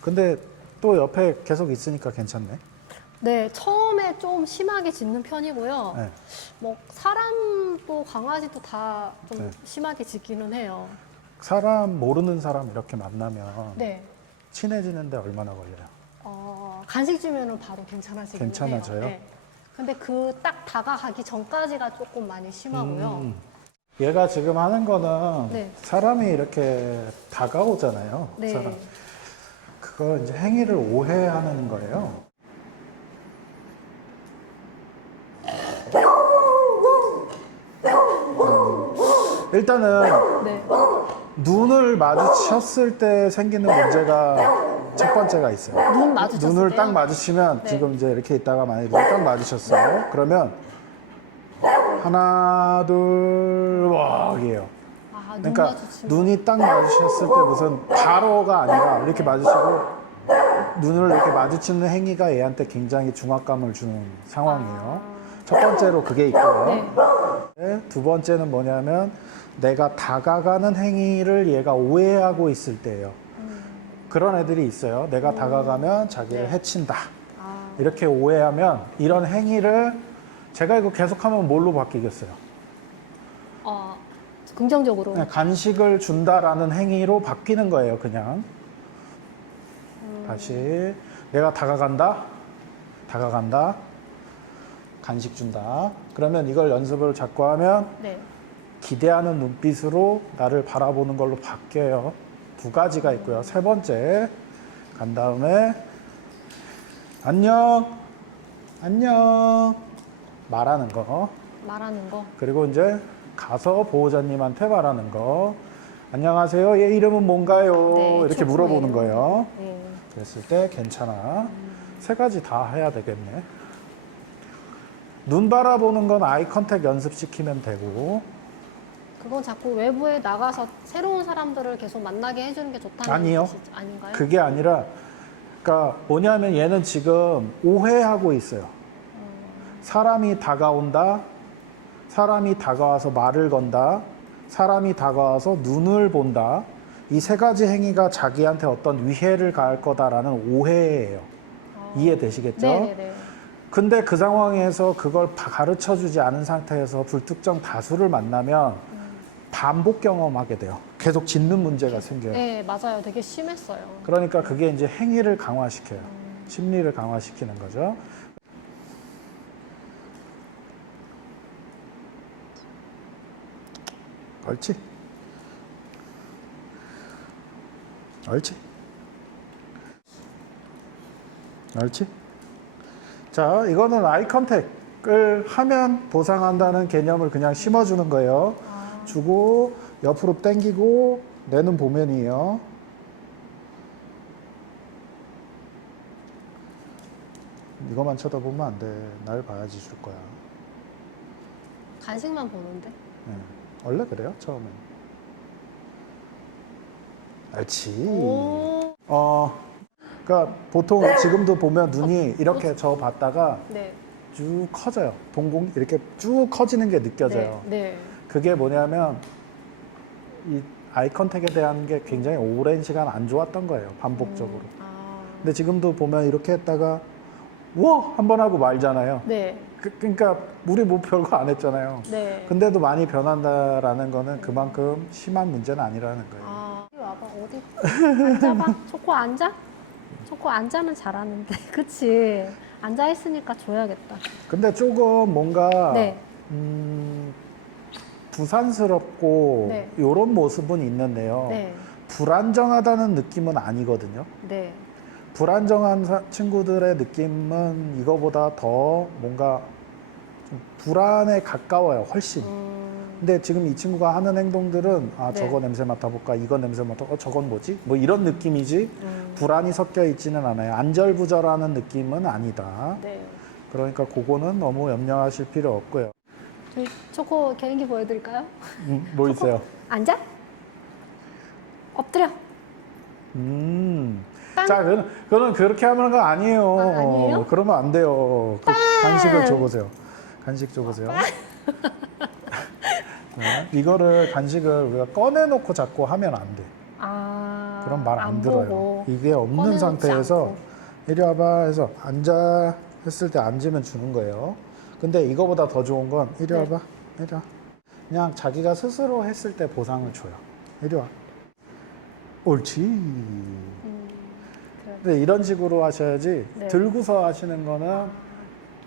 근데 또 옆에 계속 있으니까 괜찮네. 네, 처음에 좀 심하게 짖는 편이고요. 네. 뭐 사람도 강아지도 다 좀 네. 심하게 짖기는 해요. 사람 모르는 사람 이렇게 만나면 네. 친해지는데 얼마나 걸려요? 어, 간식 주면은 바로 괜찮아지긴 괜찮아져요? 해요. 네. 근데 그 딱 다가가기 전까지가 조금 많이 심하고요. 음. 얘가 지금 하는 거는 네. 사람이 이렇게 다가오잖아요. 네. 사람. 그걸 이제 행위를 오해하는 거예요. 음. 일단은 네. 눈을 마주쳤을 때 생기는 문제가 첫 번째가 있어요. 눈 마주쳤을 눈을 때요? 딱 마주치면 네. 지금 이제 이렇게 있다가 만약에 눈을 딱 마주쳤어요. 그러면 하나 둘 와 이에요. 아, 눈 그러니까 마주치면. 눈이 딱 마주쳤을 때 무슨 바로가 아니라 이렇게 마주치고 눈을 이렇게 마주치는 행위가 얘한테 굉장히 중압감을 주는 상황이에요. 첫 번째로 그게 있고요. 네. 네, 두 번째는 뭐냐면 내가 다가가는 행위를 얘가 오해하고 있을 때예요. 그런 애들이 있어요. 내가 다가가면 자기를 네. 해친다. 아, 이렇게 오해하면 이런 행위를 제가 이거 계속하면 뭘로 바뀌겠어요? 어, 긍정적으로. 그냥 간식을 준다라는 행위로 바뀌는 거예요, 그냥. 다시 내가 다가간다. 다가간다. 간식 준다. 그러면 이걸 연습을 자꾸 하면 네. 기대하는 눈빛으로 나를 바라보는 걸로 바뀌어요. 두 가지가 있고요. 세 번째 간 다음에 안녕, 안녕 말하는 거. 말하는 거. 그리고 이제 가서 보호자님한테 말하는 거. 안녕하세요. 얘 이름은 뭔가요? 네, 이렇게 초코예요. 물어보는 거예요. 네. 그랬을 때 괜찮아. 세 가지 다 해야 되겠네. 눈 바라보는 건 아이 컨택 연습시키면 되고 그건 자꾸 외부에 나가서 새로운 사람들을 계속 만나게 해주는 게 좋다는 아니요. 뜻이 아닌가요? 그게 아니라 그러니까 뭐냐면 얘는 지금 오해하고 있어요. 사람이 다가온다. 사람이 다가와서 말을 건다. 사람이 다가와서 눈을 본다. 이 세 가지 행위가 자기한테 어떤 위해를 가할 거다라는 오해예요. 이해되시겠죠? 아. 네네네. 근데 그 상황에서 그걸 가르쳐 주지 않은 상태에서 불특정 다수를 만나면 반복 경험하게 돼요. 계속 짖는 문제가 생겨요. 네, 맞아요. 되게 심했어요. 그러니까 그게 이제 행위를 강화시켜요. 심리를 강화시키는 거죠. 옳지. 옳지. 옳지. 자, 이거는 아이 컨택을 하면 보상한다는 개념을 그냥 심어주는 거예요. 아, 주고 옆으로 당기고 내는 보면이에요. 이거만 쳐다보면 안 돼. 날 봐야지 줄 거야. 간식만 보는데. 예. 원래 그래요, 처음엔. 알지. 오. 어, 그러니까 보통 지금도 보면 눈이 이렇게 저 봤다가 네. 쭉 커져요. 동공 이렇게 쭉 커지는 게 느껴져요. 네. 네. 그게 뭐냐면 이 아이 컨택에 대한 게 굉장히 오랜 시간 안 좋았던 거예요. 반복적으로. 아. 근데 지금도 보면 이렇게 했다가 우와 한 번 하고 말잖아요. 네. 그, 그러니까 우리 뭐 별거 안 했잖아요. 네. 근데도 많이 변한다라는 거는 그만큼 심한 문제는 아니라는 거예요. 아, 여기 와봐. 어디? 앉아봐. 초코 앉아? 초코 앉아는 잘하는데. 그치? 앉아 있으니까 줘야겠다. 근데 조금 뭔가 네. 음, 부산스럽고 네. 이런 모습은 있는데요. 네. 불안정하다는 느낌은 아니거든요. 네. 불안정한 사- 친구들의 느낌은 이거보다 더 뭔가 좀 불안에 가까워요, 훨씬. 음, 근데 지금 이 친구가 하는 행동들은 아 네. 저거 냄새 맡아볼까, 이거 냄새 맡아, 어 저건 뭐지? 뭐 이런 느낌이지 음, 불안이 섞여 있지는 않아요. 안절부절하는 느낌은 아니다. 네. 그러니까 그거는 너무 염려하실 필요 없고요. 저희 초코 개인기 보여드릴까요? 음, 뭐 있어요? 앉아? 엎드려. 음. 빵. 자, 그는, 그는 그렇게 하는 거 아니에요. 아, 아니에요? 그러면 안 돼요. 그 간식을 줘보세요. 간식 줘보세요. 네, 이거를 간식을 우리가 꺼내놓고 자꾸 하면 안 돼. 아. 그럼 말안안 들어요. 이게 없는 상태에서 않고. 이리 와봐 해서 앉아 했을 때 앉으면 주는 거예요. 근데 이거보다 더 좋은 건 이리 네. 와봐, 이리 와. 그냥 자기가 스스로 했을 때 보상을 줘요. 이리 와. 옳지. 음. 근데 이런 식으로 하셔야지 네. 들고서 하시는 거는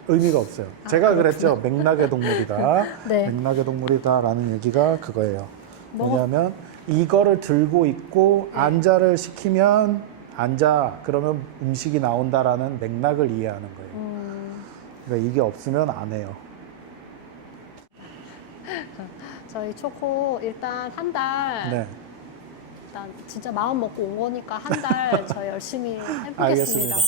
의미가 없어요. 제가 그랬죠. 맥락의 동물이다. 아, 네. 맥락의 동물이다라는 얘기가 그거예요. 뭐? 뭐냐면 이거를 들고 있고 네. 앉아를 시키면 앉아 그러면 음식이 나온다라는 맥락을 이해하는 거예요. 음, 그러니까 이게 없으면 안 해요. 저희 초코 일단 한 달 네. 일단 진짜 마음 먹고 온 거니까 한 달 저희 열심히 해보겠습니다. 알겠습니다. 네.